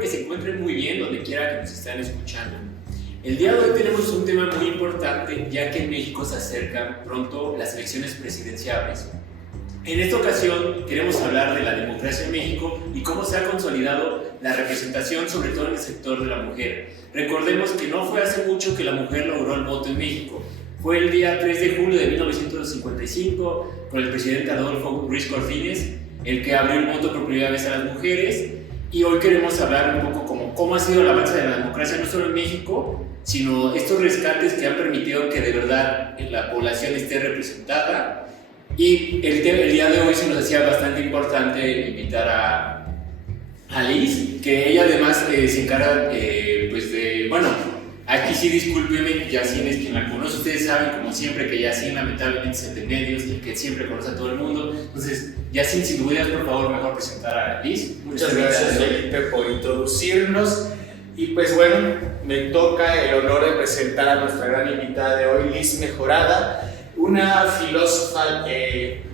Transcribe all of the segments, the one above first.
que se encuentren muy bien donde quiera que nos estén escuchando. El día de hoy tenemos un tema muy importante, ya que en México se acercan pronto las elecciones presidenciales. En esta ocasión queremos hablar de la democracia en México y cómo se ha consolidado la representación, sobre todo en el sector de la mujer. Recordemos que no fue hace mucho que la mujer logró el voto en México. Fue el día 3 de julio de 1955 con el presidente Adolfo Ruiz Cortines, el que abrió el voto por primera vez a las mujeres. Y hoy queremos hablar un poco como cómo ha sido el avance de la democracia no solo en México, sino estos rescates que han permitido que de verdad la población esté representada. Y el día de hoy se nos hacía bastante importante invitar a Liz, que ella además se encarga pues de, bueno, aquí sí discúlpeme, Yacine es quien la conoce, ustedes saben como siempre que Yacine lamentablemente es el de medios y que siempre conoce a todo el mundo. Entonces, Yacine, si pudieras por favor mejor presentar a Liz. Muchas gracias Felipe por introducirnos. Y pues bueno, me toca el honor de presentar a nuestra gran invitada de hoy, Liz Mejorada, una filósofa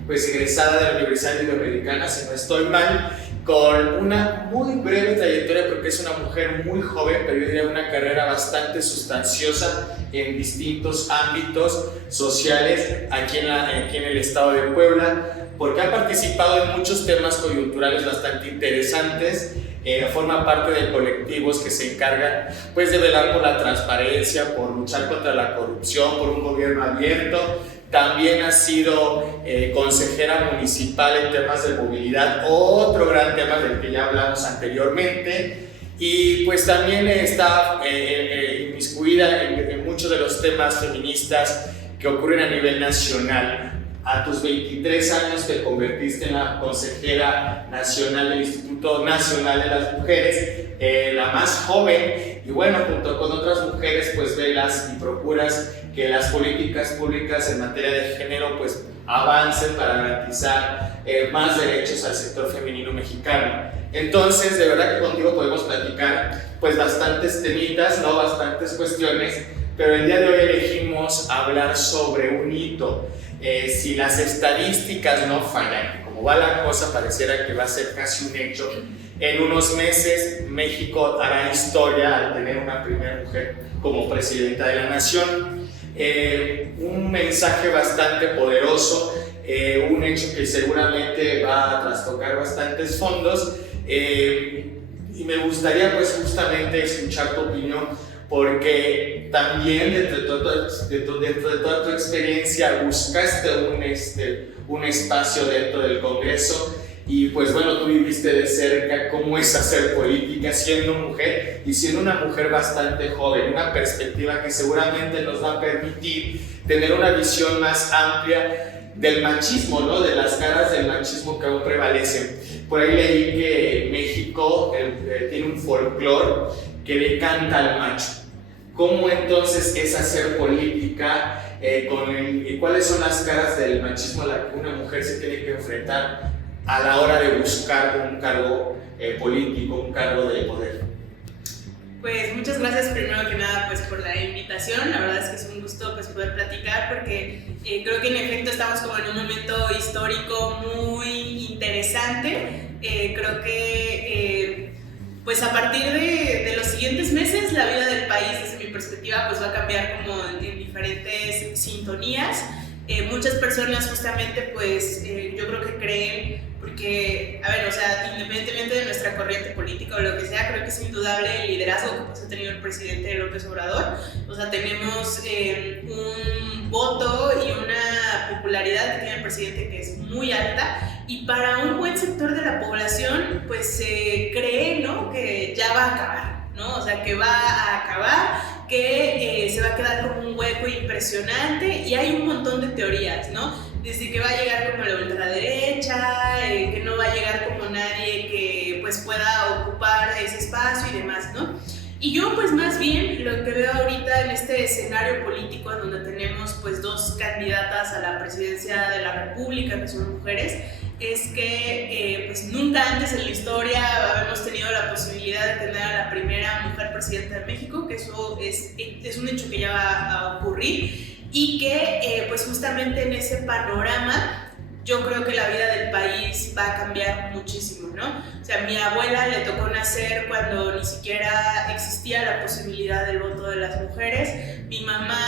pues egresada de la Universidad Iberoamericana, si no estoy mal, con una muy breve trayectoria porque es una mujer muy joven, pero yo diría una carrera bastante sustanciosa en distintos ámbitos sociales aquí en el estado de Puebla, porque ha participado en muchos temas coyunturales bastante interesantes. Forma parte de colectivos que se encargan pues de velar por la transparencia, por luchar contra la corrupción, por un gobierno abierto. También ha sido consejera municipal en temas de movilidad, otro gran tema del que ya hablamos anteriormente, y pues también está inmiscuida en muchos de los temas feministas que ocurren a nivel nacional. A tus 23 años te convertiste en la consejera nacional del Instituto Nacional de las Mujeres, la más joven, y bueno, junto con otras mujeres pues velas y procuras que las políticas públicas en materia de género pues avancen para garantizar más derechos al sector femenino mexicano. Entonces, de verdad que contigo podemos platicar pues bastantes temitas, ¿no? Bastantes cuestiones, pero el día de hoy elegimos hablar sobre un hito. Si las estadísticas no fallan, como va la cosa, pareciera que va a ser casi un hecho. En unos meses México hará historia al tener una primera mujer como presidenta de la nación. Un mensaje bastante poderoso, un hecho que seguramente va a trastocar bastantes fondos, y me gustaría pues justamente escuchar tu opinión, porque también dentro de toda tu experiencia buscaste un espacio dentro del Congreso, y pues bueno, tú viviste de cerca cómo es hacer política siendo mujer y siendo una mujer bastante joven, una perspectiva que seguramente nos va a permitir tener una visión más amplia del machismo, ¿no? De las caras del machismo que aún prevalecen. Por ahí leí que México tiene un folclore que le canta al macho. ¿Cómo entonces es hacer política y cuáles son las caras del machismo a la que una mujer se tiene que enfrentar a la hora de buscar un cargo político, un cargo de poder? Pues muchas gracias primero que nada pues por la invitación. La verdad es que es un gusto pues poder platicar porque creo que en efecto estamos como en un momento histórico muy interesante. Creo que pues a partir de los siguientes meses la vida del país desde mi perspectiva pues va a cambiar como en diferentes sintonías. Muchas personas justamente pues yo creo que creen, porque a ver, o sea, independientemente de nuestra corriente política o lo que sea, creo que es indudable el liderazgo que pues ha tenido el presidente López Obrador. O sea, tenemos un voto y una popularidad que tiene el presidente que es muy alta, y para un buen sector de la población pues se cree, ¿no?, que ya va a acabar, ¿no? O sea, que va a acabar, que se va a quedar como un hueco impresionante, y hay un montón de teorías, ¿no? Desde que va a llegar como la ultraderecha, que no va a llegar como nadie que pues pueda ocupar ese espacio y demás, ¿no? Y yo pues más bien lo que veo ahorita en este escenario político en donde tenemos pues dos candidatas a la presidencia de la República que son mujeres, es que pues nunca antes en la historia habíamos tenido la posibilidad de tener a la primera mujer presidenta de México, que eso es un hecho que ya va a ocurrir, y que pues justamente en ese panorama yo creo que la vida del país va a cambiar muchísimo, ¿no? O sea, a mi abuela le tocó nacer cuando ni siquiera existía la posibilidad del voto de las mujeres. Mi mamá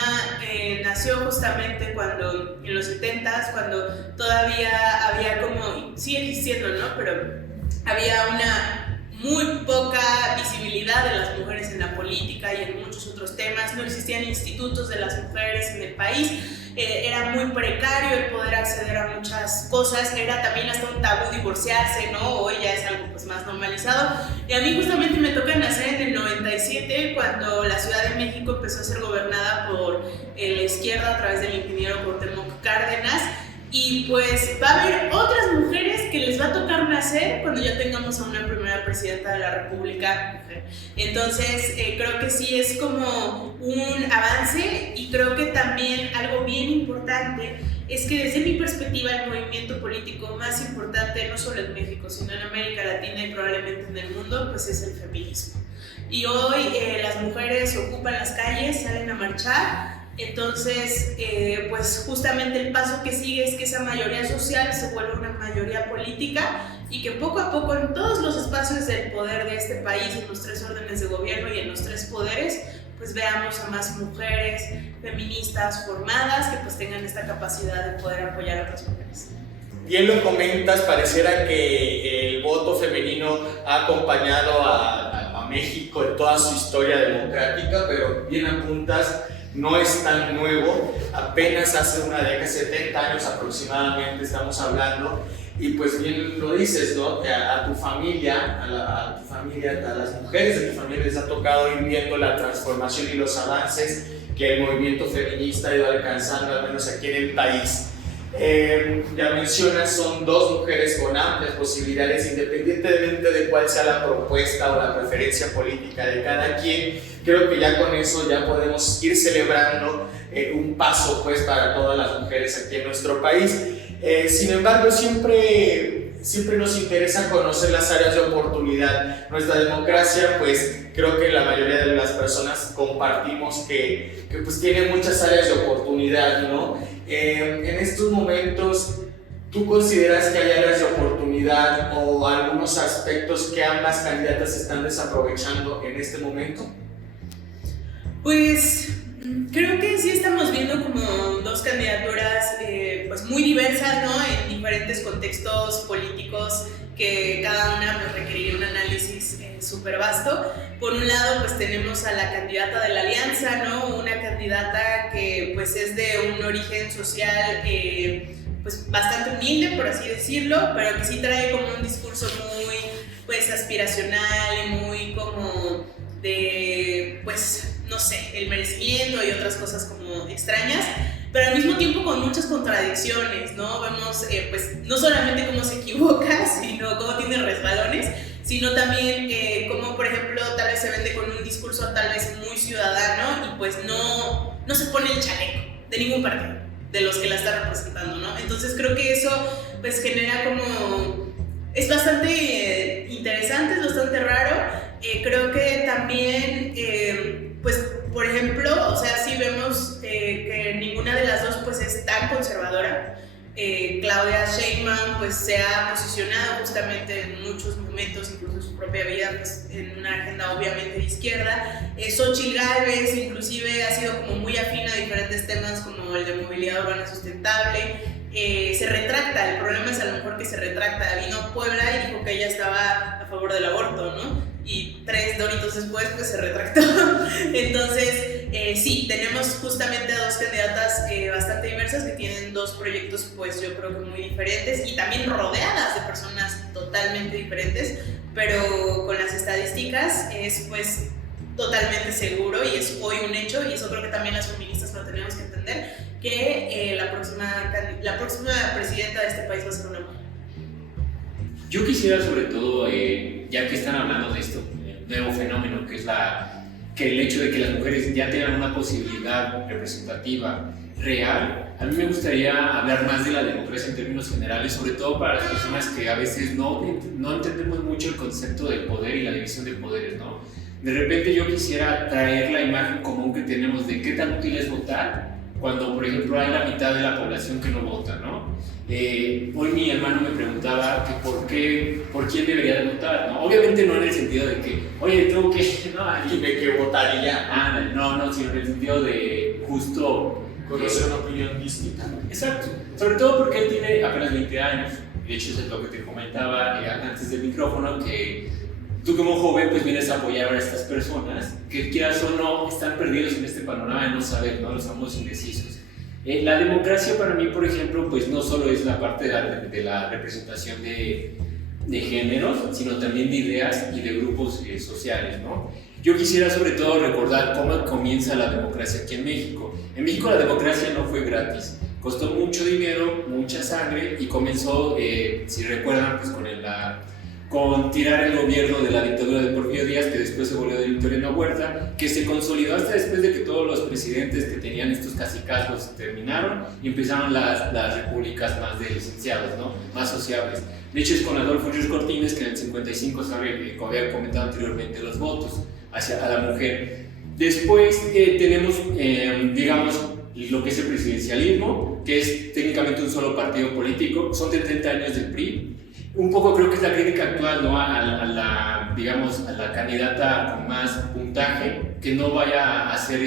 nació justamente cuando, en los 70s, cuando todavía había como, sigue existiendo, ¿no? Pero había una muy poca visibilidad de las mujeres en la política y en muchos otros temas. No existían institutos de las mujeres en el país. Era muy precario el poder acceder a muchas cosas, era también hasta un tabú divorciarse, ¿no? Hoy ya es algo pues más normalizado. Y a mí justamente me toca nacer en el 97, cuando la Ciudad de México empezó a ser gobernada por la izquierda a través del ingeniero Cuauhtémoc Cárdenas. Y pues va a haber otras mujeres que les va a tocar nacer cuando ya tengamos a una primera presidenta de la República mujer. Entonces creo que sí es como un avance, y creo que también algo bien importante es que desde mi perspectiva el movimiento político más importante no solo en México sino en América Latina y probablemente en el mundo pues es el feminismo. Y hoy las mujeres ocupan las calles, salen a marchar. Entonces, pues justamente el paso que sigue es que esa mayoría social se vuelva una mayoría política y que poco a poco en todos los espacios del poder de este país, en los 3 órdenes de gobierno y en los 3 poderes, pues veamos a más mujeres feministas formadas que pues tengan esta capacidad de poder apoyar a otras mujeres. Bien lo comentas, pareciera que el voto femenino ha acompañado a México en toda su historia democrática, pero bien apuntas, no es tan nuevo, apenas hace una década, 70 años aproximadamente estamos hablando, y pues bien lo dices, ¿no? A tu familia, a las mujeres de tu familia les ha tocado ir viendo la transformación y los avances que el movimiento feminista ha ido alcanzando, al menos aquí en el país. Ya mencionas, son 2 mujeres con amplias posibilidades, independientemente de cuál sea la propuesta o la preferencia política de cada quien. Creo que ya con eso ya podemos ir celebrando un paso pues para todas las mujeres aquí en nuestro país. Sin embargo, siempre nos interesa conocer las áreas de oportunidad. Nuestra democracia, pues creo que la mayoría de las personas compartimos que pues tiene muchas áreas de oportunidad, ¿no? En estos momentos, ¿tú consideras que hay áreas de oportunidad o algunos aspectos que ambas candidatas están desaprovechando en este momento? Pues creo que sí estamos viendo como 2 candidaturas pues muy diversas, ¿no? En diferentes contextos políticos que cada una pues requeriría un análisis súper vasto. Por un lado pues tenemos a la candidata de la Alianza, ¿no? Una candidata que pues es de un origen social pues bastante humilde, por así decirlo, pero que sí trae como un discurso muy pues aspiracional y muy como de pues no sé, el merecimiento y otras cosas como extrañas, pero al mismo tiempo con muchas contradicciones, ¿no? Vemos pues no solamente cómo se equivoca, sino cómo tiene resbalones, sino también cómo, por ejemplo, tal vez se vende con un discurso tal vez muy ciudadano y pues no se pone el chaleco de ningún partido, de los que la están representando, ¿no? Entonces creo que eso pues genera como... es bastante interesante, es bastante raro. Creo que también, pues, por ejemplo, o sea, sí vemos que ninguna de las dos pues es tan conservadora. Claudia Sheinbaum pues se ha posicionado justamente en muchos momentos, incluso en su propia vida, pues en una agenda obviamente de izquierda. Xochitl Gálvez inclusive ha sido como muy afín a diferentes temas como el de movilidad urbana sustentable. Se retracta, el problema es a lo mejor que se retracta, vino a Puebla y dijo que ella estaba a favor del aborto, ¿no? Y 3 doritos después pues se retractó. Entonces sí, tenemos justamente a 2 candidatas bastante diversas que tienen 2 proyectos pues yo creo que muy diferentes y también rodeadas de personas totalmente diferentes, pero con las estadísticas es pues totalmente seguro y es hoy un hecho, y eso creo que también las feministas lo tenemos que entender, que la próxima presidenta de este país va a ser una mujer. Yo quisiera sobre todo, ya que están hablando de esto, nuevo fenómeno que el hecho de que las mujeres ya tengan una posibilidad representativa real, a mí me gustaría hablar más de la democracia en términos generales, sobre todo para las personas que a veces no entendemos mucho el concepto del poder y la división de poderes, ¿no? De repente yo quisiera traer la imagen común que tenemos de qué tan útil es votar cuando, por ejemplo, hay la mitad de la población que no vota, ¿no? Hoy mi hermano me preguntaba que por quién debería de votar, ¿no? Obviamente no en el sentido de que, oye, tengo que, no, Dime qué votaría. no, sino en el sentido de justo Conocer una opinión distinta. Exacto, sobre todo porque él tiene apenas 20 años. De hecho, eso es lo que te comentaba antes del micrófono, que tú como joven pues vienes a apoyar a estas personas que quieras o no están perdidos en este panorama de no saber, ¿no? Los famosos indecisos. La democracia para mí, por ejemplo, pues no solo es la parte de la representación de géneros, sino también de ideas y de grupos sociales, ¿no? Yo quisiera sobre todo recordar cómo comienza la democracia aquí en México. En México la democracia no fue gratis, costó mucho dinero, mucha sangre y comenzó, si recuerdan, pues con tirar el gobierno de la dictadura de Porfirio Díaz, que después se volvió de Victoriano Huerta, que se consolidó hasta después de que todos los presidentes que tenían estos cacicazgos terminaron y empezaron las repúblicas más de licenciados, ¿no? Más sociables. De hecho, es con Adolfo Ruiz Cortines que en el 55, como había comentado anteriormente, los votos a la mujer. Después tenemos, digamos, lo que es el presidencialismo, que es técnicamente un solo partido político, son de 30 años del PRI. Un poco creo que es la crítica actual, ¿no? a la candidata con más puntaje, que no vaya a hacer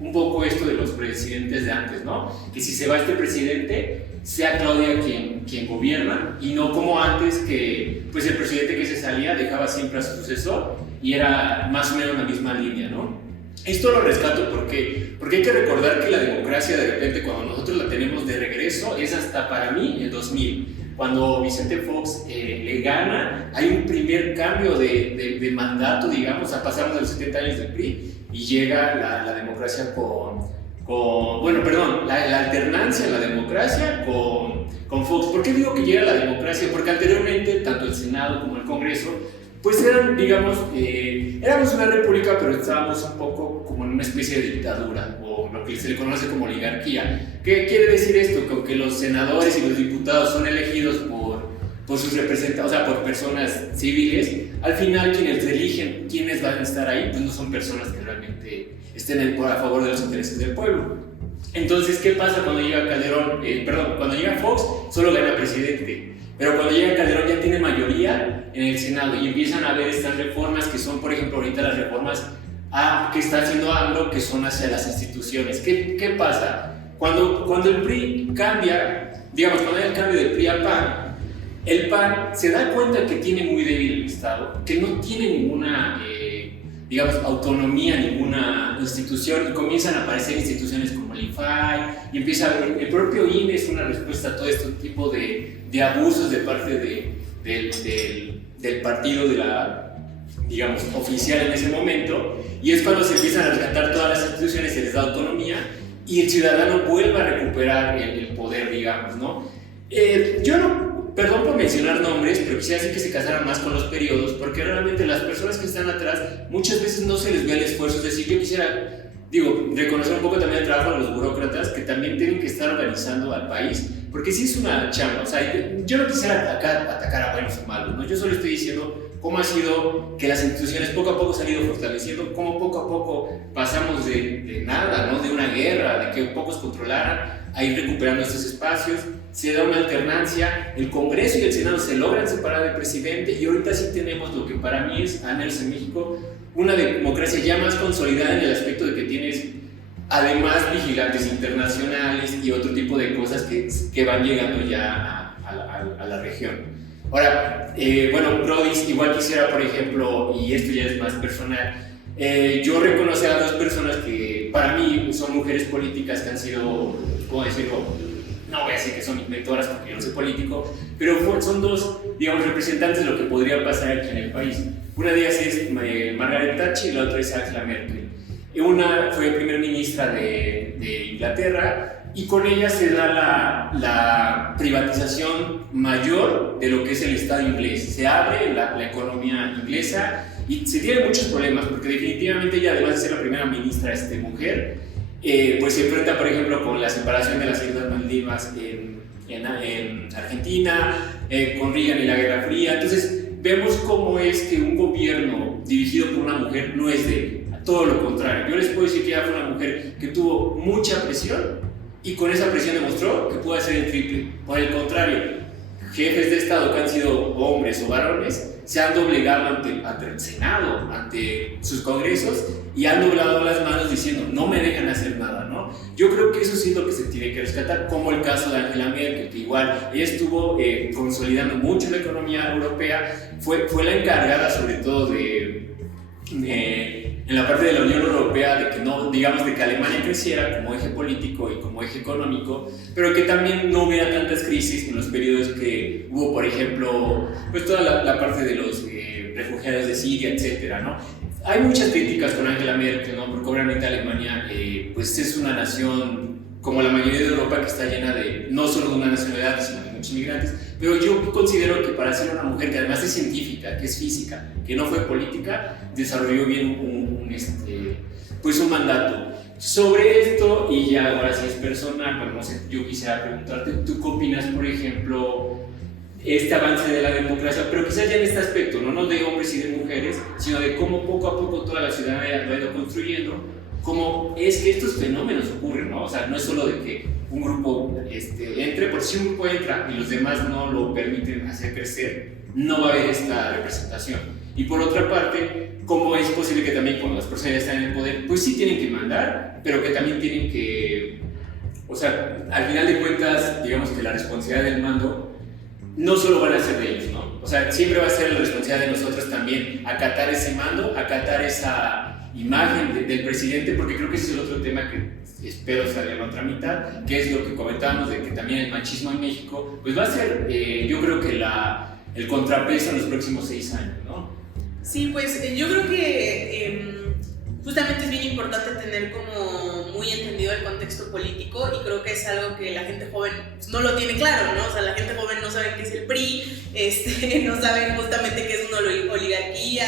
un poco esto de los presidentes de antes, ¿no? Que si se va este presidente, sea Claudia quien gobierna, y no como antes que pues el presidente que se salía dejaba siempre a su sucesor y era más o menos la misma línea, ¿no? Esto lo rescato porque hay que recordar que la democracia de repente cuando nosotros la tenemos de regreso es hasta para mí el 2000. Cuando Vicente Fox le gana, hay un primer cambio de mandato, digamos, pasamos de los 70 años del PRI y llega la democracia la alternancia en la democracia con Fox. ¿Por qué digo que llega la democracia? Porque anteriormente, tanto el Senado como el Congreso, pues eran, digamos, éramos una república, pero estábamos un poco como en una especie de dictadura, o lo que se le conoce como oligarquía. ¿Qué quiere decir esto? Que los senadores y los diputados son elegidos por sus representantes, o sea, por personas civiles. Al final, quienes eligen quiénes van a estar ahí, pues no son personas que realmente estén a favor de los intereses del pueblo. Entonces, ¿qué pasa cuando llega cuando llega Fox, solo gana presidente? Pero cuando llega Calderón ya tiene mayoría en el Senado y empiezan a ver estas reformas que son, por ejemplo, ahorita las reformas que está haciendo AMLO, que son hacia las instituciones. ¿Qué pasa? Cuando el PRI cambia, digamos, cuando hay el cambio del PRI a PAN, el PAN se da cuenta que tiene muy débil el Estado, que no tiene ninguna, digamos, autonomía, ninguna institución, y comienzan a aparecer instituciones como el INFAI, y empieza a ver, el propio INE es una respuesta a todo este tipo de abusos de parte del partido digamos, oficial en ese momento, y es cuando se empiezan a rescatar todas las instituciones, se les da autonomía, y el ciudadano vuelve a recuperar el poder, digamos, ¿no? Yo no, perdón por mencionar nombres, pero quisiera decir que se casaran más con los periodos, porque realmente las personas que están atrás muchas veces no se les ve el esfuerzo. Es decir, yo quisiera, reconocer un poco también el trabajo de los burócratas que también tienen que estar organizando al país, porque sí es una chamba. O sea, yo no quisiera atacar a buenos o malos, ¿no? Yo solo estoy diciendo cómo ha sido que las instituciones poco a poco se han ido fortaleciendo, cómo poco a poco pasamos de nada, ¿no? De una guerra, de que pocos controlaran, a ir recuperando estos espacios. Se da una alternancia, el Congreso y el Senado se logran separar del presidente, y ahorita sí tenemos lo que para mí es, al menos en México, una democracia ya más consolidada en el aspecto de que tienes además vigilantes internacionales y otro tipo de cosas que van llegando ya a la región. Ahora, Brodis, igual quisiera, por ejemplo, y esto ya es más personal, yo reconocer a dos personas que para mí son mujeres políticas que han sido, ¿cómo decirlo? No voy a decir que son mis mentoras porque yo no soy político, pero son dos, digamos, representantes de lo que podría pasar aquí en el país. Una de ellas es Margaret Thatcher y la otra es Angela Merkel. Una fue primer ministra de Inglaterra, y con ella se da la privatización mayor de lo que es el Estado inglés. Se abre la economía inglesa y se tienen muchos problemas, porque definitivamente ella, además de ser la primera ministra mujer, pues se enfrenta, por ejemplo, con la separación de las Islas Maldivas en Argentina, con Reagan y la Guerra Fría. Entonces vemos cómo es que un gobierno dirigido por una mujer no es débil, todo lo contrario. Yo les puedo decir que ella fue una mujer que tuvo mucha presión y con esa presión demostró que puede hacer el triple. Por el contrario, jefes de Estado que han sido hombres o varones se han doblegado ante el Senado, ante sus congresos, y han doblado las manos diciendo no me dejan hacer nada, ¿no? Yo creo que eso sí es lo que se tiene que rescatar, como el caso de Angela Merkel, que igual ella estuvo consolidando mucho la economía europea, fue la encargada sobre todo en la parte de la Unión Europea de que no, digamos, de que Alemania creciera como eje político y como eje económico, pero que también no hubiera tantas crisis en los periodos que hubo, por ejemplo, pues toda la parte de los refugiados de Siria, etcétera, ¿no? Hay muchas críticas con Angela Merkel, ¿no? Porque obviamente Alemania pues es una nación como la mayoría de Europa que está llena de no solo de una nacionalidad, sino de muchos migrantes, pero yo considero que para ser una mujer que además es científica, que es física, que no fue política, desarrolló bien pues un mandato. Sobre esto, y ya ahora sí es personal, pero no sé, yo quisiera preguntarte, ¿tú qué opinas, por ejemplo, este avance de la democracia, pero quizás ya en este aspecto, no de hombres y de mujeres, sino de cómo poco a poco toda la ciudadanía lo ha ido construyendo, cómo es que estos fenómenos ocurren, ¿no? O sea, no es solo de que un grupo entre, por si un grupo entra y los demás no lo permiten hacer crecer, no va a haber esta representación. Y por otra parte, ¿cómo es posible que también cuando las personas ya están en el poder, pues sí tienen que mandar, pero que también tienen que, o sea, al final de cuentas, digamos que la responsabilidad del mando no solo van a ser de ellos, ¿no? O sea, siempre va a ser la responsabilidad de nosotros también acatar ese mando, acatar esa imagen del presidente, porque creo que ese es el otro tema que espero salga en la otra mitad, que es lo que comentábamos de que también el machismo en México, pues va a ser, yo creo que el contrapeso en los próximos 6 años, ¿no? Sí, pues yo creo que justamente es bien importante tener como muy entendido el contexto político, y creo que es algo que la gente joven pues, no lo tiene claro, ¿no? O sea, la gente joven no sabe qué es el PRI, no saben justamente qué es una oligarquía,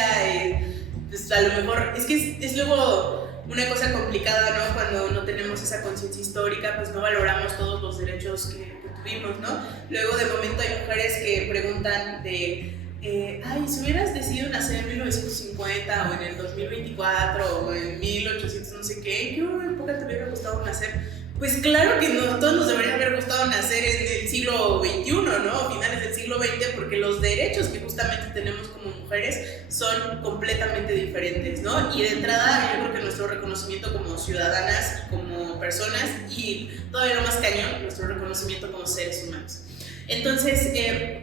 pues a lo mejor, es que es luego una cosa complicada, ¿no? Cuando no tenemos esa conciencia histórica, pues no valoramos todos los derechos que tuvimos, ¿no? Luego de momento hay mujeres que preguntan si hubieras decidido nacer en 1950 o en el 2024 o en 1800 no sé qué, ¿en qué época te hubiera gustado nacer? Pues claro que no, a todos nos debería haber gustado nacer en el siglo XXI, ¿no? Finales del siglo XX, porque los derechos que justamente tenemos como mujeres son completamente diferentes, ¿no? Y de entrada yo creo que nuestro reconocimiento como ciudadanas y como personas, y todavía lo más cañón, nuestro reconocimiento como seres humanos. Entonces,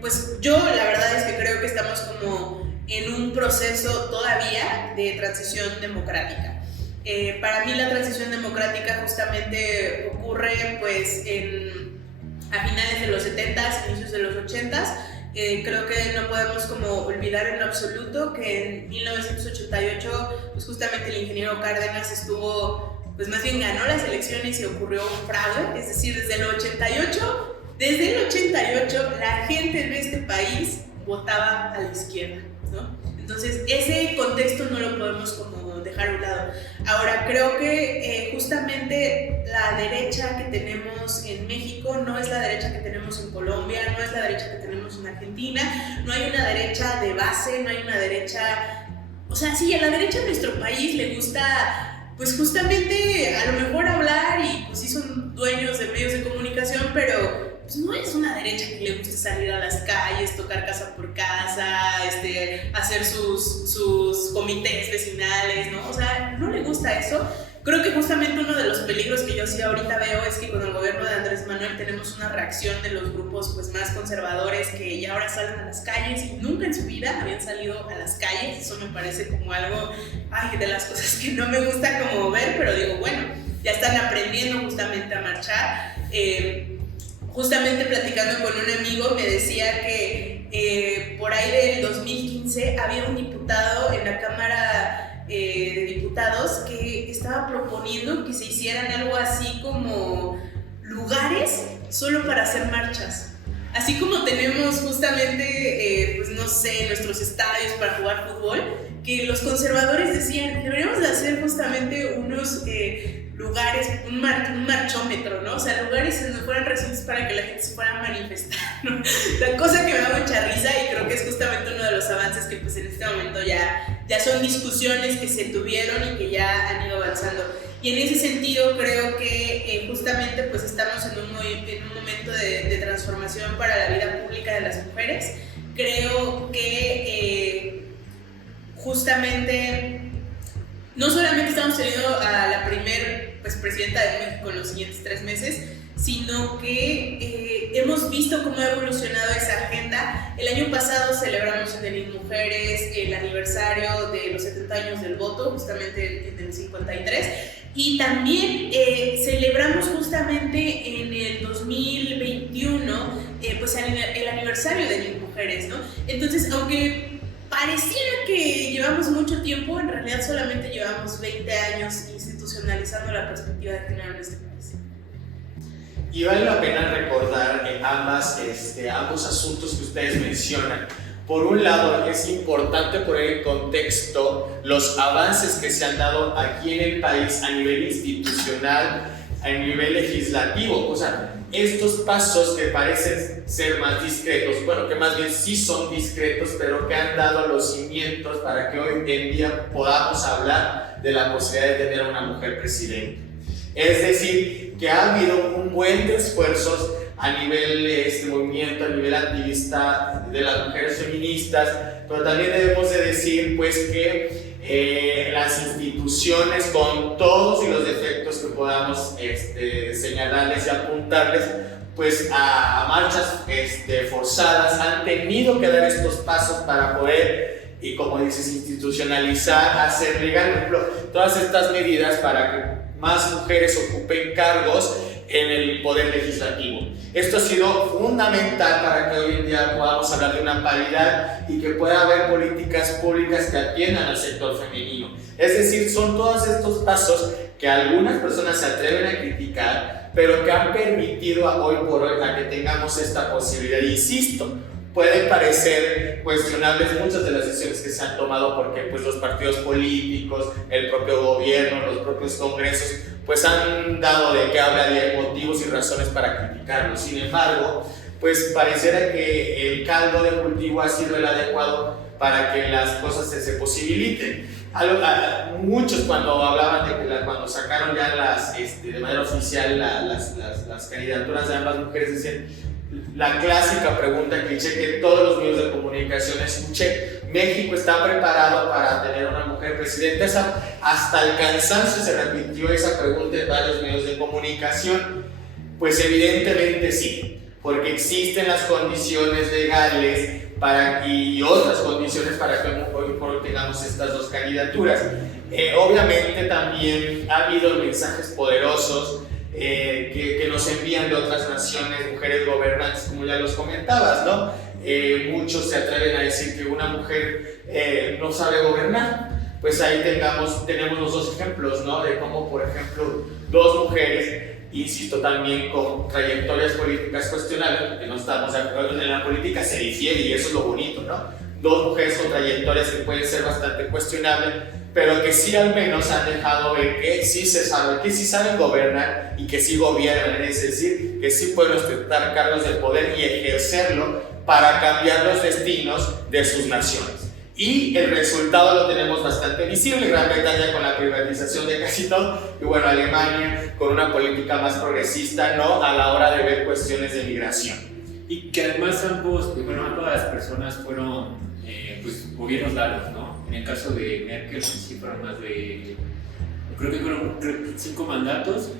pues yo la verdad es que creo que estamos como en un proceso todavía de transición democrática. Para mí la transición democrática justamente ocurre pues a finales de los 70s, inicios de los 80s. Creo que no podemos como olvidar en lo absoluto que en 1988 pues justamente el ingeniero Cárdenas estuvo, pues más bien ganó las elecciones y ocurrió un fraude, es decir, desde el 88 la gente de este país votaba a la izquierda, ¿no? Entonces ese contexto no lo podemos como dejar a un lado. Ahora creo que justamente la derecha que tenemos en México no es la derecha que tenemos en Colombia, no es la derecha que tenemos en Argentina, no hay una derecha de base, no hay una derecha, o sea, sí, a la derecha de nuestro país le gusta pues justamente a lo mejor hablar y pues sí son dueños de medios de comunicación, pero pues no es una derecha que le guste salir a las calles, tocar casa por casa, hacer sus comités vecinales, ¿no? O sea, no le gusta eso. Creo que justamente uno de los peligros que yo sí ahorita veo es que con el gobierno de Andrés Manuel tenemos una reacción de los grupos pues más conservadores que ya ahora salen a las calles y nunca en su vida habían salido a las calles. Eso me parece como algo, de las cosas que no me gusta como ver, pero digo, bueno, ya están aprendiendo justamente a marchar. Justamente platicando con un amigo me decía que por ahí del 2015 había un diputado en la Cámara de Diputados que estaba proponiendo que se hicieran algo así como lugares solo para hacer marchas. Así como tenemos justamente, pues no sé, nuestros estadios para jugar fútbol, que los conservadores decían, deberíamos de hacer justamente unos lugares, un marchómetro, ¿no? O sea, lugares donde fueran recintos para que la gente se fuera a manifestar, ¿no? La cosa que me da mucha risa y creo que es justamente uno de los avances que pues en este momento ya ya son discusiones que se tuvieron y que ya han ido avanzando. Y en ese sentido creo que justamente pues estamos en un momento de transformación para la vida pública de las mujeres. Creo que justamente no solamente estamos teniendo a la primer presidenta de México en los siguientes 3 meses, sino que hemos visto cómo ha evolucionado esa agenda. El año pasado celebramos en el Mujeres el aniversario de los 70 años del voto, justamente en el 53, y también celebramos justamente en el 2021 pues el aniversario de las mujeres, ¿no? Entonces, aunque pareciera que llevamos mucho tiempo, en realidad solamente llevamos 20 años institucionalizando la perspectiva de género en este país. Y vale la pena recordar ambos asuntos que ustedes mencionan. Por un lado, es importante poner en contexto los avances que se han dado aquí en el país a nivel institucional, a nivel legislativo. O sea, estos pasos que parecen ser más discretos, bueno, que más bien sí son discretos, pero que han dado los cimientos para que hoy en día podamos hablar de la posibilidad de tener a una mujer presidente. Es decir, que ha habido un buen de esfuerzos a nivel de este movimiento, a nivel activista de las mujeres feministas, pero también debemos de decir pues que las instituciones, con todos y los defectos que podamos señalarles y apuntarles, pues a marchas forzadas han tenido que dar estos pasos para poder, y como dices, institucionalizar, hacer legal, por ejemplo, todas estas medidas para que más mujeres ocupen cargos en el poder legislativo. Esto ha sido fundamental para que hoy en día podamos hablar de una paridad y que pueda haber políticas públicas que atiendan al sector femenino. Es decir, son todos estos pasos que algunas personas se atreven a criticar, pero que han permitido hoy por hoy a que tengamos esta posibilidad. Insisto, pueden parecer cuestionables muchas de las decisiones que se han tomado porque pues, los partidos políticos, el propio gobierno, los propios congresos, pues han dado de qué hablar y hay motivos y razones para criticarlo. Sin embargo, pues pareciera que el caldo de cultivo ha sido el adecuado para que las cosas se posibiliten. Muchos cuando hablaban de que cuando sacaron ya de manera oficial las candidaturas de ambas mujeres, decían la clásica pregunta cliché que todos los medios de comunicación escuché: ¿México está preparado para tener una mujer presidenta? Hasta el cansancio se repitió esa pregunta en varios medios de comunicación. Pues evidentemente sí, porque existen las condiciones legales y otras condiciones para que hoy por hoy tengamos estas dos candidaturas. Obviamente también ha habido mensajes poderosos que nos envían de otras naciones, mujeres gobernantes, como ya los comentabas, ¿no? Muchos se atreven a decir que una mujer no sabe gobernar. Pues ahí tenemos los dos ejemplos, ¿no? De cómo, por ejemplo, dos mujeres, insisto, también con trayectorias políticas cuestionables, porque no estamos de acuerdo en la política, se difiere y eso es lo bonito, ¿no? Dos mujeres con trayectorias que pueden ser bastante cuestionables, pero que sí al menos han dejado ver que sí se sabe, que sí saben gobernar y que sí gobiernan, es decir, que sí pueden ostentar cargos de poder y ejercerlo para cambiar los destinos de sus naciones. Y el resultado lo tenemos bastante visible: Gran Bretaña con la privatización de casi todo, y bueno, Alemania con una política más progresista, ¿no?, a la hora de ver cuestiones de migración. Y que además ambas las personas fueron pues, gobiernos largos, ¿no? En el caso de Merkel, sí fueron más de, creo que fueron 5 mandatos,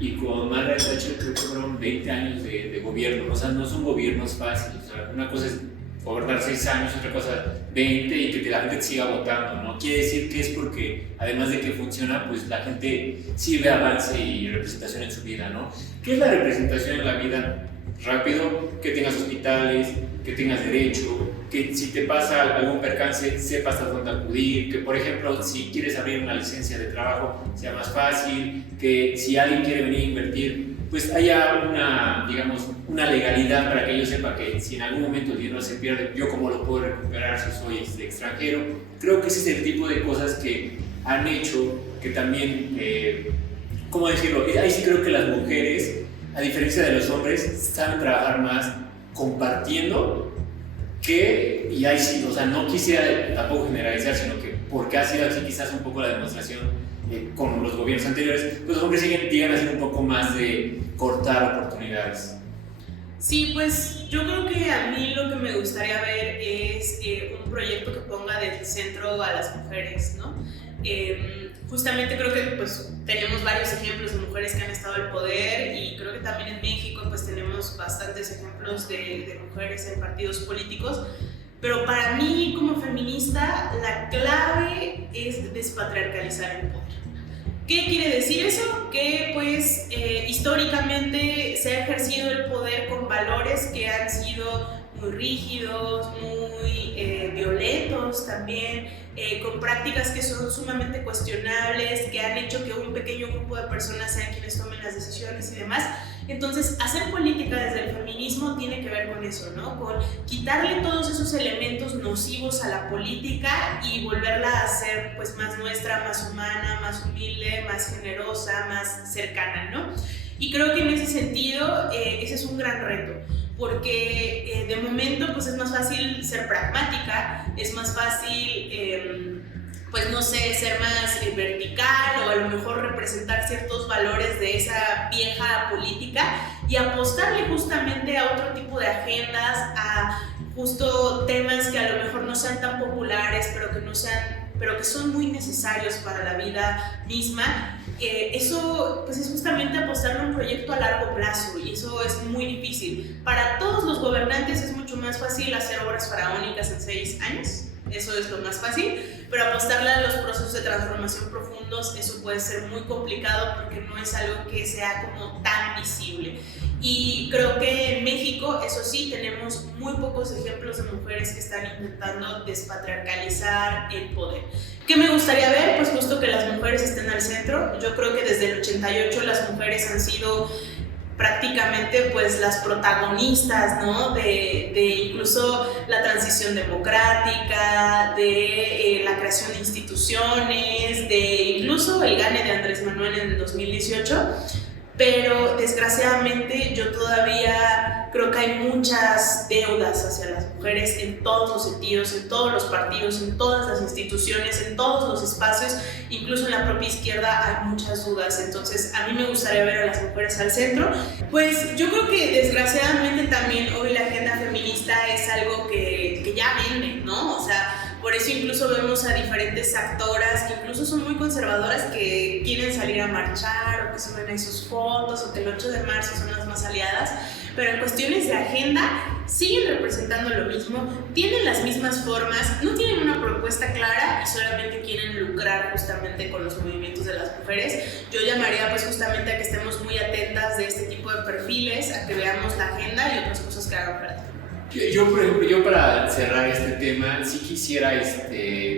y con Margaret Thatcher creo que fueron 20 años de gobierno. O sea, no son gobiernos fáciles. O sea, una cosa es gobernar 6 años, otra cosa 20, y que la gente te siga votando, ¿no? Quiere decir que es porque, además de que funciona, pues la gente sí ve avance y representación en su vida, ¿no? ¿Qué es la representación en la vida? Rápido, que tengas hospitales, que tengas derecho, que si te pasa algún percance sepas hasta dónde acudir, que por ejemplo si quieres abrir una licencia de trabajo sea más fácil, que si alguien quiere venir a invertir pues haya una legalidad para que yo sepa que si en algún momento el dinero se pierde, yo cómo lo puedo recuperar si soy extranjero. Creo que ese es el tipo de cosas que han hecho que también, ¿cómo decirlo? Ahí sí creo que las mujeres, a diferencia de los hombres, saben trabajar más compartiendo y ahí sí, o sea, no quisiera tampoco generalizar, sino que porque ha sido así quizás un poco la demostración con los gobiernos anteriores, pues los hombres llegan a ser un poco más de cortar oportunidades. Sí, pues yo creo que a mí lo que me gustaría ver es un proyecto que ponga del centro a las mujeres, ¿no? Justamente creo que pues tenemos varios ejemplos de mujeres que han estado al poder y creo que también en México pues tenemos bastantes ejemplos de mujeres en partidos políticos, pero para mí como feminista la clave es despatriarcalizar el poder. ¿Qué quiere decir eso? Que pues históricamente se ha ejercido el poder con valores que han sido muy rígidos, muy violentos también, con prácticas que son sumamente cuestionables, que han hecho que un pequeño grupo de personas sean quienes tomen las decisiones y demás. Entonces, hacer política desde el feminismo tiene que ver con eso, ¿no? Con quitarle todos esos elementos nocivos a la política y volverla a hacer pues más nuestra, más humana, más humilde, más generosa, más cercana, ¿no? Y creo que en ese sentido ese es un gran reto, porque de momento pues es más fácil ser pragmática, es más fácil pues no sé, ser más vertical o a lo mejor representar ciertos valores de esa vieja política y apostarle justamente a otro tipo de agendas, a justo temas que a lo mejor no sean tan populares, pero que son muy necesarios para la vida misma. Eso pues es justamente apostarle a un proyecto a largo plazo y eso es muy difícil. Para todos los gobernantes es mucho más fácil hacer obras faraónicas en 6 años, eso es lo más fácil, pero apostarle a los procesos de transformación profundos, eso puede ser muy complicado porque no es algo que sea como tan visible. Y creo que en México, eso sí, tenemos muy pocos ejemplos de mujeres que están intentando despatriarcalizar el poder. ¿Qué me gustaría ver? Pues justo que las mujeres estén al centro. Yo creo que desde el 88 las mujeres han sido prácticamente pues las protagonistas, ¿no? de incluso la transición democrática, de la creación de instituciones, de incluso el gane de Andrés Manuel en el 2018, pero desgraciadamente yo todavía creo que hay muchas deudas hacia las mujeres en todos los sentidos, en todos los partidos, en todas las instituciones, en todos los espacios, incluso en la propia izquierda hay muchas dudas. Entonces a mí me gustaría ver a las mujeres al centro. Pues yo creo que desgraciadamente también hoy la agenda feminista es algo que ya vende, ¿no? O sea, por eso incluso vemos a diferentes actoras que incluso son muy conservadoras que quieren salir a marchar o que suben ahí sus fotos o que el 8 de marzo son las más aliadas, pero en cuestiones de agenda siguen representando lo mismo, tienen las mismas formas, no tienen una propuesta clara y solamente quieren lucrar justamente con los movimientos de las mujeres. Yo llamaría pues justamente a que estemos muy atentas de este tipo de perfiles, a que veamos la agenda y otras cosas que hagan para ti. Yo, por ejemplo, para cerrar este tema, sí quisiera,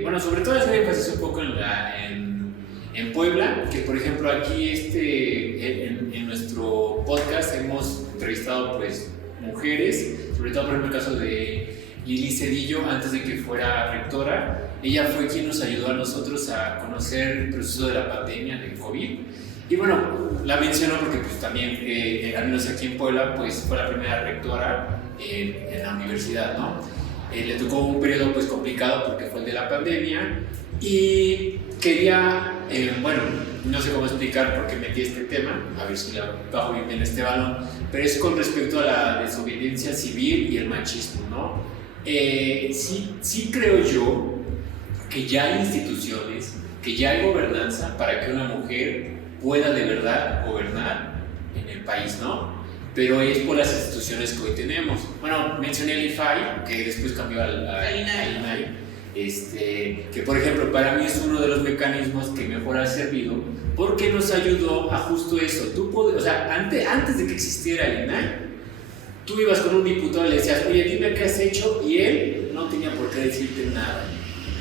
bueno, sobre todo hacer énfasis un poco en Puebla, que por ejemplo aquí en nuestro podcast hemos entrevistado pues mujeres, sobre todo por ejemplo el caso de Lili Cedillo antes de que fuera rectora. Ella fue quien nos ayudó a nosotros a conocer el proceso de la pandemia del COVID. Y bueno, la menciono porque pues también, al menos aquí en Puebla, pues fue la primera rectora en la universidad, ¿no? Le tocó un periodo pues complicado porque fue el de la pandemia y quería, bueno, no sé cómo explicar por qué metí este tema, a ver si la bajo bien en este balón, pero es con respecto a la desobediencia civil y el machismo, ¿no? Sí creo yo que ya hay instituciones, que ya hay gobernanza para que una mujer pueda de verdad gobernar en el país, ¿no? Pero es por las instituciones que hoy tenemos. Bueno, mencioné el IFAI, que después cambió al INAI, que por ejemplo para mí es uno de los mecanismos que mejor ha servido porque nos ayudó a justo eso. O sea, antes de que existiera el INAI, tú ibas con un diputado y le decías, oye, dime qué has hecho, y él no tenía por qué decirte nada.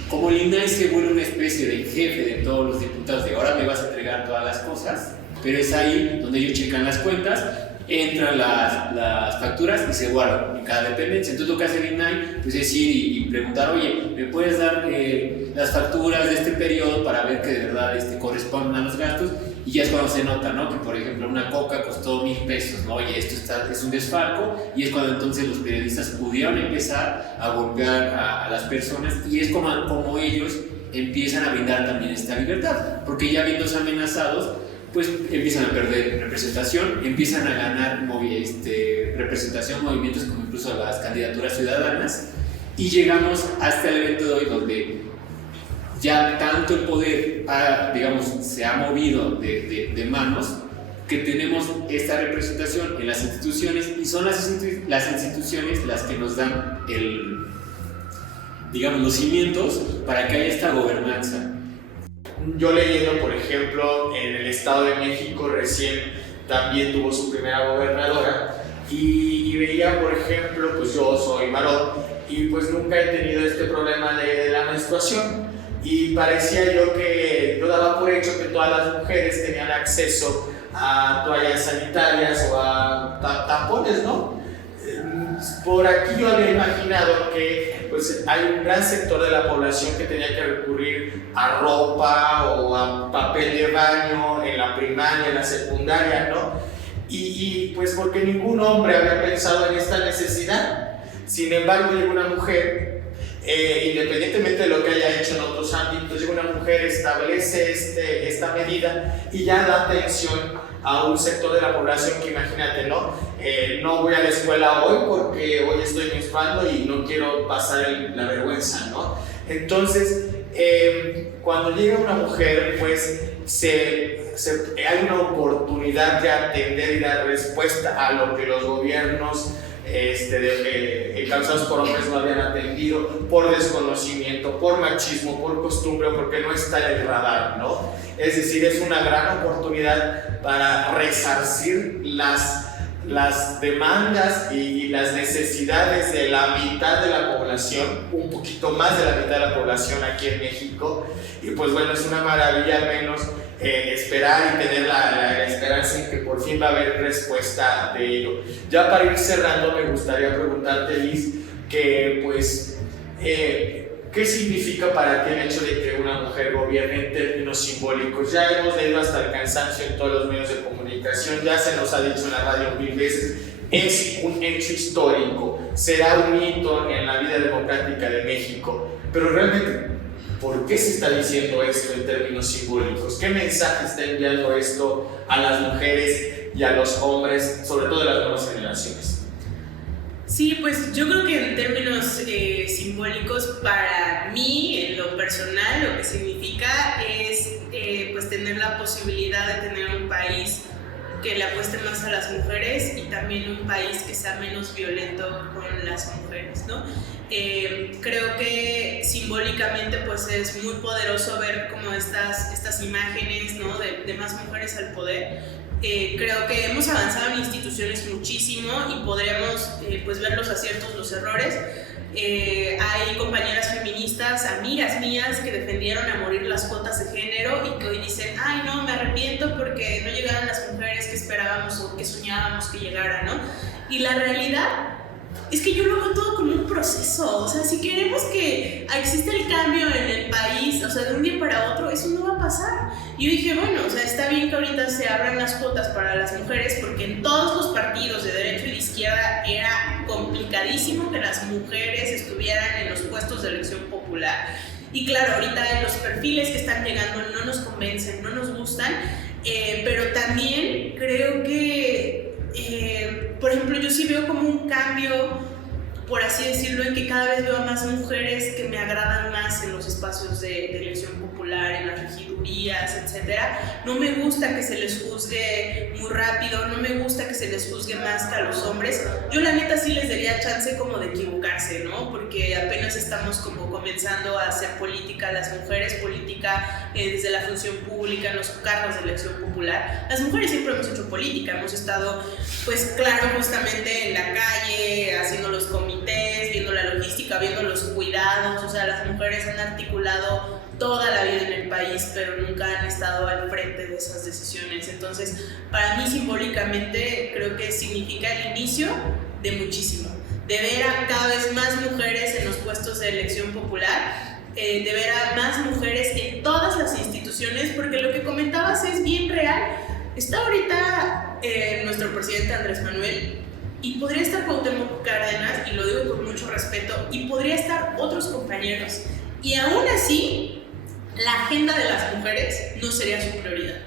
Como el INAI se vuelve una especie de jefe de todos los diputados, de ahora me vas a entregar todas las cosas, pero es ahí donde ellos checan las cuentas, entran las facturas y se guardan en cada dependencia. Entonces lo que hace el INAI pues, es ir y preguntar, oye, ¿me puedes dar las facturas de este periodo para ver que de verdad corresponden a los gastos? Y ya es cuando se nota, ¿no? Que por ejemplo una coca costó 1,000 pesos, ¿no? Oye, esto es un desfalco, y es cuando entonces los periodistas pudieron empezar a golpear a las personas, y es como ellos empiezan a brindar también esta libertad, porque ya viéndose amenazados, pues empiezan a perder representación, empiezan a ganar representación, movimientos como incluso las candidaturas ciudadanas, y llegamos hasta el evento de hoy donde ya tanto el poder se ha movido de manos, que tenemos esta representación en las instituciones, y son las instituciones las que nos dan los cimientos para que haya esta gobernanza. Yo leyendo, por ejemplo, en el Estado de México recién también tuvo su primera gobernadora, y veía, por ejemplo, pues yo soy varón y pues nunca he tenido este problema de la menstruación, y parecía yo daba por hecho que todas las mujeres tenían acceso a toallas sanitarias o a tampones, ¿no? Por aquí yo había imaginado que pues, hay un gran sector de la población que tenía que recurrir a ropa o a papel de baño en la primaria, en la secundaria, ¿no? Y pues porque ningún hombre había pensado en esta necesidad. Sin embargo, llegó una mujer, independientemente de lo que haya hecho en otros ámbitos, llega una mujer, establece esta medida y ya da atención a un sector de la población que, imagínate, no voy a la escuela hoy porque hoy estoy menstruando y no quiero pasar la vergüenza, ¿no? Entonces, cuando llega una mujer, pues hay una oportunidad de atender y dar respuesta a lo que los gobiernos causados por hombres no habían atendido, por desconocimiento, por machismo, por costumbre, porque no está en el radar, ¿no? Es decir, es una gran oportunidad para resarcir las demandas y las necesidades de la mitad de la población, un poquito más de la mitad de la población aquí en México, y pues bueno, es una maravilla al menos esperar y tener la esperanza en que por fin va a haber respuesta de ello. Ya para ir cerrando, me gustaría preguntarte, Liz, que pues, ¿qué significa para ti el hecho de que una mujer gobierne en términos simbólicos? Ya hemos leído hasta el cansancio en todos los medios de comunicación, ya se nos ha dicho en la radio 1000 veces, es un hecho histórico, será un hito en la vida democrática de México, pero realmente, ¿por qué se está diciendo esto en términos simbólicos? ¿Qué mensaje está enviando esto a las mujeres y a los hombres, sobre todo de las nuevas generaciones? Sí, pues yo creo que en términos simbólicos, para mí, en lo personal, lo que significa es pues tener la posibilidad de tener un país que le apueste más a las mujeres y también un país que sea menos violento con las mujeres, ¿no? Creo que simbólicamente pues es muy poderoso ver como estas imágenes, ¿no? de más mujeres al poder. Creo que hemos avanzado en instituciones muchísimo y podremos pues ver los aciertos, los errores. Hay compañeras feministas, amigas mías, que defendieron a morir las cuotas de género y que hoy dicen, ay no, me arrepiento porque no llegaron las mujeres que esperábamos o que soñábamos que llegaran, ¿no? Y la realidad es que yo lo veo todo como un proceso. O sea, si queremos que exista el cambio en el país, o sea, de un día para otro, eso no va a pasar. Y yo dije, bueno, o sea, está bien que ahorita se abran las cuotas para las mujeres, porque en todos los partidos de derecha y de izquierda era complicadísimo que las mujeres estuvieran en los puestos de elección popular. Y claro, ahorita los perfiles que están llegando no nos convencen, no nos gustan, pero también creo que por ejemplo, yo sí veo como un cambio, por así decirlo, en que cada vez veo a más mujeres que me agradan más en los espacios de elección popular, en las regidurías, etc. No me gusta que se les juzgue muy rápido, no me gusta que se les juzgue más que a los hombres. Yo la neta sí les daría chance como de equivocarse, ¿no? Porque apenas estamos como comenzando a hacer política las mujeres, política desde la función pública, en los cargos de elección popular. Las mujeres siempre hemos hecho política, hemos estado, pues claro, justamente en la calle, haciendo los comités, viendo la logística, viendo los cuidados. O sea, las mujeres han articulado toda la vida en el país, pero nunca han estado al frente de esas decisiones. Entonces, para mí simbólicamente creo que significa el inicio de muchísimo, de ver a cada vez más mujeres en los puestos de elección popular, de ver a más mujeres en todas las instituciones, porque lo que comentabas es bien real. Está ahorita nuestro presidente Andrés Manuel, y podría estar Cuauhtémoc Cárdenas, y lo digo con mucho respeto, y podría estar otros compañeros, y aún así la agenda de las mujeres no sería su prioridad.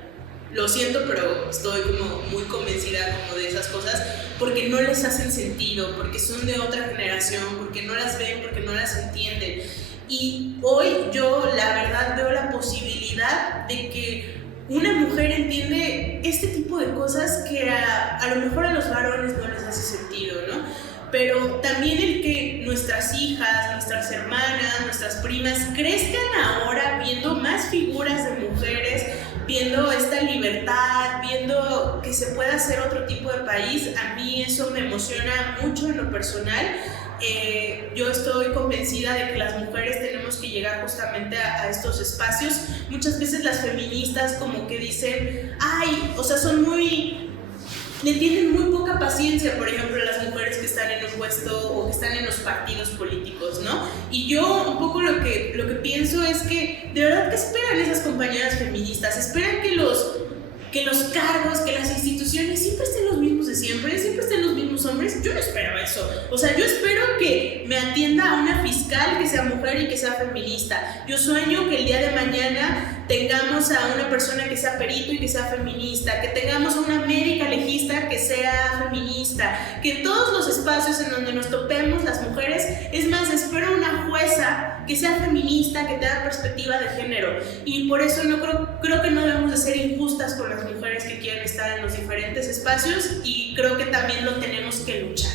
Lo siento, pero estoy como muy convencida como de esas cosas, porque no les hacen sentido, porque son de otra generación, porque no las ven, porque no las entienden. Y hoy yo la verdad veo la posibilidad de que una mujer entiende este tipo de cosas que a lo mejor a los varones no les hace sentido, ¿no? Pero también el que nuestras hijas, nuestras hermanas, nuestras primas crezcan ahora viendo más figuras de mujeres, viendo esta libertad, viendo que se puede hacer otro tipo de país, a mí eso me emociona mucho en lo personal. Yo estoy convencida de que las mujeres tenemos que llegar justamente a estos espacios. Muchas veces las feministas como que dicen, ay, o sea, le tienen muy poca paciencia, por ejemplo, las mujeres que están en un puesto o que están en los partidos políticos, ¿no? Y yo un poco lo que pienso es que, de verdad, ¿qué esperan esas compañeras feministas? ¿Esperan que los cargos, que las instituciones siempre estén los mismos de siempre estén los mismos hombres? Yo no espero eso. O sea, yo espero que me atienda a una fiscal que sea mujer y que sea feminista. Yo sueño que el día de mañana tengamos a una persona que sea perito y que sea feminista, que tengamos a una médica legista que sea feminista, que en todos los espacios en donde nos topemos las mujeres, es más, espero una jueza que sea feminista, que tenga perspectiva de género. Y por eso creo que no debemos de ser injustas con las mujeres que quieren estar en los diferentes espacios, y creo que también lo tenemos que luchar.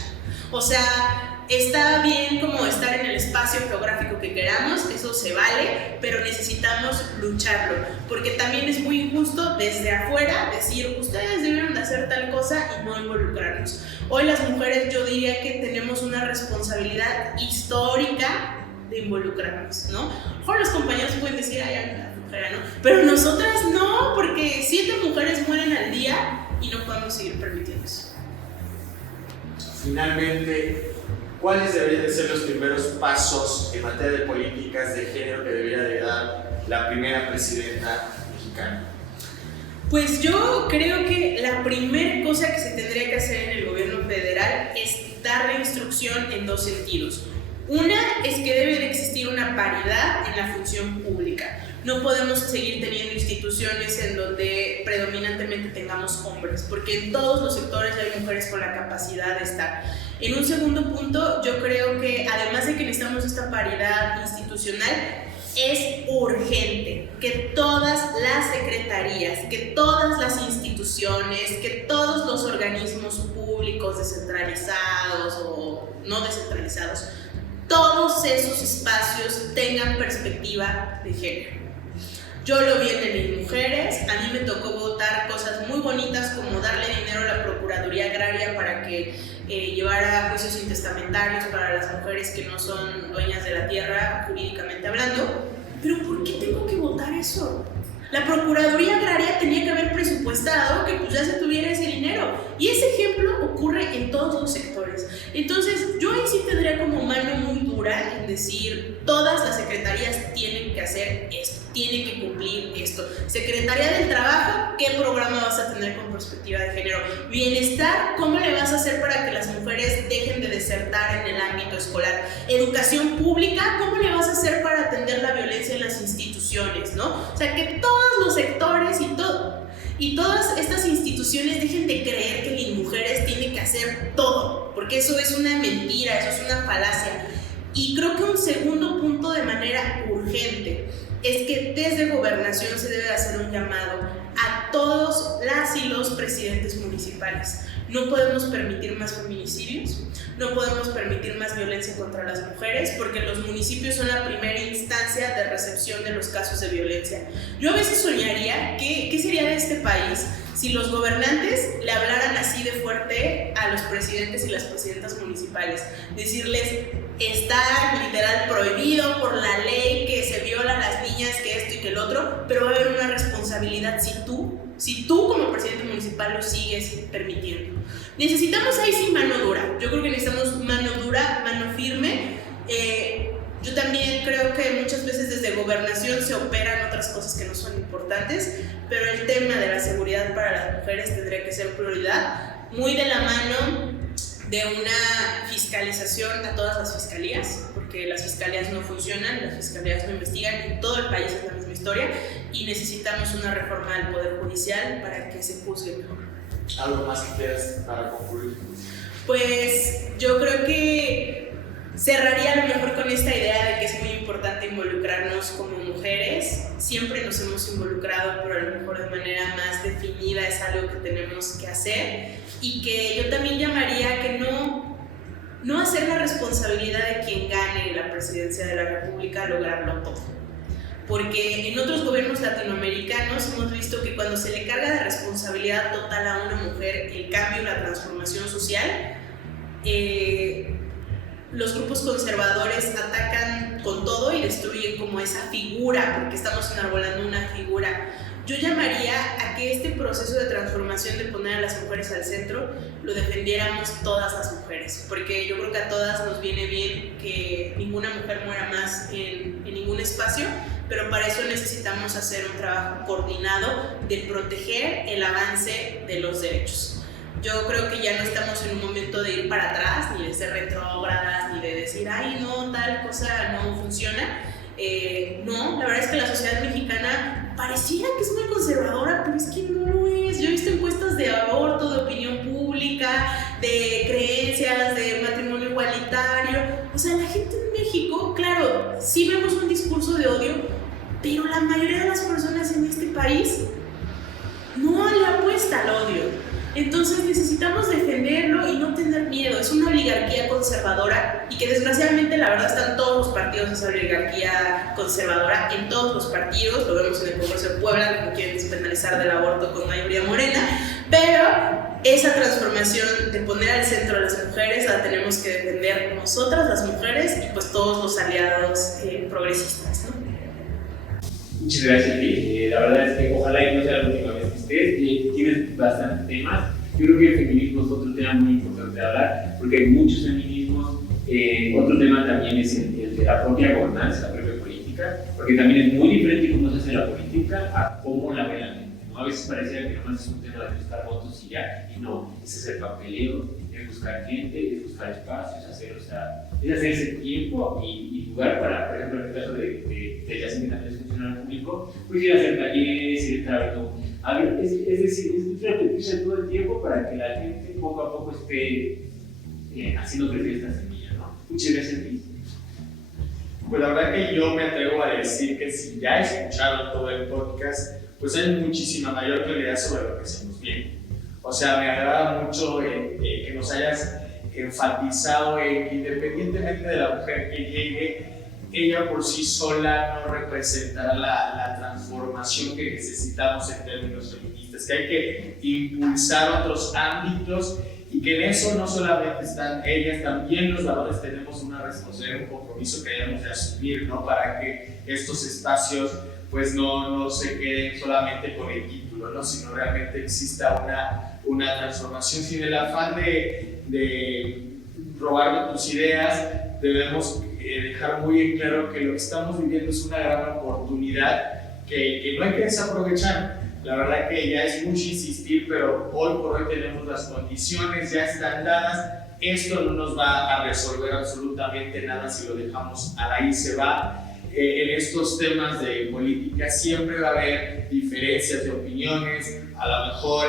O sea, está bien como estar en el espacio geográfico que queramos, eso se vale, pero necesitamos lucharlo, porque también es muy injusto desde afuera decir, ustedes debieron de hacer tal cosa y no involucrarnos. Hoy las mujeres, yo diría que tenemos una responsabilidad histórica de involucrarnos, ¿no? Mejor los compañeros pueden decir, ay, la mujer, ¿no? Pero nosotras no, porque 7 mujeres mueren al día y no podemos seguir permitiendo eso. Finalmente, ¿cuáles deberían de ser los primeros pasos en materia de políticas de género que debería de dar la primera presidenta mexicana? Pues yo creo que la primera cosa que se tendría que hacer en el gobierno federal es dar la instrucción en 2 sentidos. Una es que debe de existir una paridad en la función pública. No podemos seguir teniendo instituciones en donde predominantemente tengamos hombres, porque en todos los sectores hay mujeres con la capacidad de estar. En un segundo punto, yo creo que además de que necesitamos esta paridad institucional, es urgente que todas las secretarías, que todas las instituciones, que todos los organismos públicos descentralizados o no descentralizados, todos esos espacios tengan perspectiva de género. Yo lo vi en mis mujeres, a mí me tocó votar cosas muy bonitas como darle dinero a la Procuraduría Agraria para que llevara juicios intestamentarios para las mujeres que no son dueñas de la tierra, jurídicamente hablando. Pero ¿por qué tengo que votar eso? La Procuraduría Agraria tenía que haber presupuestado que pues ya se tuviera ese dinero. Y ese ejemplo ocurre en todos los sectores. Entonces, yo ahí sí tendría como mano muy dura en decir, todas las secretarías tienen que hacer esto, tienen que cumplir esto. Secretaría del Trabajo, ¿qué programa vas a tener con perspectiva de género? Bienestar, ¿cómo le vas a hacer para que las mujeres dejen de desertar en el ámbito escolar? Educación pública, ¿cómo le vas a hacer para atender la violencia en las instituciones, ¿no? O sea, que todos los sectores y todas estas instituciones dejen de creer que las mujeres tienen que hacer todo, porque eso es una mentira, eso es una falacia. Y creo que un segundo punto de manera urgente es que desde Gobernación se debe hacer un llamado a todos las y los presidentes municipales. No podemos permitir más feminicidios, no podemos permitir más violencia contra las mujeres, porque los municipios son la primera instancia de recepción de los casos de violencia. Yo a veces soñaría qué sería de este país si los gobernantes le hablaran así de fuerte a los presidentes y las presidentas municipales. Decirles, está literal prohibido por la ley que se violan a las niñas, que esto y que el otro, pero va a haber una responsabilidad si tú como presidente municipal lo sigues permitiendo. Necesitamos ahí sí mano dura. Yo creo que necesitamos mano dura, mano firme. Yo también creo que muchas veces desde Gobernación se operan otras cosas que no son importantes, pero el tema de la seguridad para las mujeres tendría que ser prioridad, muy de la mano de una fiscalización a todas las fiscalías, porque las fiscalías no funcionan, las fiscalías no investigan, en todo el país es la misma historia. historia y necesitamos una reforma del Poder Judicial para que se juzgue mejor. ¿Algo más que quieras para concluir? Pues yo creo que cerraría a lo mejor con esta idea de que es muy importante involucrarnos como mujeres. Siempre nos hemos involucrado, pero a lo mejor de manera más definida, es algo que tenemos que hacer, y que yo también llamaría a que no hacer la responsabilidad de quien gane la presidencia de la República lograrlo todo. Porque en otros gobiernos latinoamericanos hemos visto que cuando se le carga de responsabilidad total a una mujer el cambio y la transformación social, los grupos conservadores atacan con todo y destruyen como esa figura, porque estamos enarbolando una figura. Yo llamaría a que este proceso de transformación, de poner a las mujeres al centro, lo defendiéramos todas las mujeres, porque yo creo que a todas nos viene bien que ninguna mujer muera más en ningún espacio, pero para eso necesitamos hacer un trabajo coordinado de proteger el avance de los derechos. Yo creo que ya no estamos en un momento de ir para atrás, ni de ser retrógradas, ni de decir, ay, no, tal cosa no funciona. No, la verdad es que la sociedad mexicana pareciera que es muy conservadora, pero es que no lo es. Yo he visto encuestas de aborto, de opinión pública, de creencias, de matrimonio igualitario. O sea, la gente en México, claro, sí vemos un discurso de odio, pero la mayoría de las personas en este país no le apuesta al odio. Entonces necesitamos defenderlo y no tener miedo. Es una oligarquía conservadora y que desgraciadamente la verdad están todos los partidos esa oligarquía conservadora, en todos los partidos. Lo vemos en el Congreso de Puebla, como quieren despenalizar del aborto con mayoría morena, pero esa transformación de poner al centro a las mujeres la tenemos que defender nosotras, las mujeres, y pues todos los aliados progresistas, ¿no? Muchas gracias, Liz. La verdad es que ojalá y no sea la última vez que estés. Tienes bastantes temas. Yo creo que el feminismo es otro tema muy importante de hablar, porque hay muchos feminismos. Otro tema también es el de la propia gobernanza, la propia política, porque también es muy diferente cómo se hace la política a cómo la ve la gente, ¿no? A veces pareciera que nomás es un tema de buscar votos y ya, y no, ese es el papeleo, es buscar gente, es buscar espacios, es hacerse tiempo y lugar para, por ejemplo, en el caso de Yacine, que también es funcionario público, pues ir a hacer talleres, ir a trabajar. Es decir, es repetirse todo el tiempo para que la gente poco a poco esté haciendo crecer esta semilla, ¿no? Muchas gracias, Luis. Pues la verdad que yo me atrevo a decir que si ya escucharon todo el podcast, pues hay muchísima mayor claridad sobre lo que hacemos bien. O sea, me agrada mucho que nos hayas enfatizado en que independientemente de la mujer que llegue, ella por sí sola no representará la transformación que necesitamos en términos feministas, que hay que impulsar otros ámbitos y que en eso no solamente están ellas, también los valores tenemos una responsabilidad, un compromiso que debemos de asumir, ¿no? Para que estos espacios pues no se queden solamente con el título, ¿no? Sino realmente exista una transformación sin el afán de robarle tus ideas. Debemos dejar muy en claro que lo que estamos viviendo es una gran oportunidad que no hay que desaprovechar. La verdad que ya es mucho insistir, pero hoy por hoy tenemos las condiciones, ya están dadas. Esto no nos va a resolver absolutamente nada si lo dejamos a la y se va. En estos temas de política siempre va a haber diferencias de opiniones, a lo mejor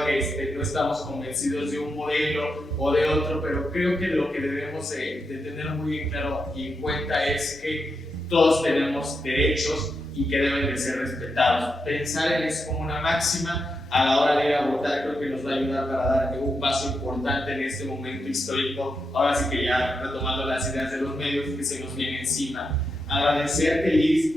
no estamos convencidos de un modelo o de otro, pero creo que lo que debemos de tener muy en claro y en cuenta es que todos tenemos derechos y que deben de ser respetados. Pensar en eso como una máxima a la hora de ir a votar creo que nos va a ayudar para dar un paso importante en este momento histórico. Ahora sí que ya retomando las ideas de los medios que se nos viene encima. Agradecerte, Liz,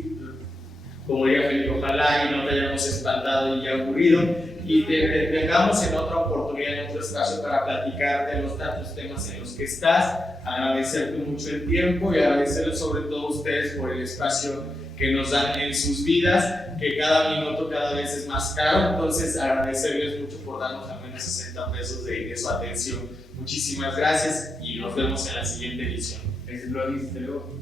como diría Felipe, ojalá y no te hayamos espantado y ya aburrido, y te tengamos en otra oportunidad, en otro espacio para platicar de los tantos temas en los que estás. Agradecerte mucho el tiempo y agradecerles sobre todo a ustedes por el espacio que nos dan en sus vidas, que cada minuto cada vez es más caro, entonces agradecerles mucho por darnos al menos 60 pesos de su atención. Muchísimas gracias y nos vemos en la siguiente edición. Gracias, Luis. Hasta luego.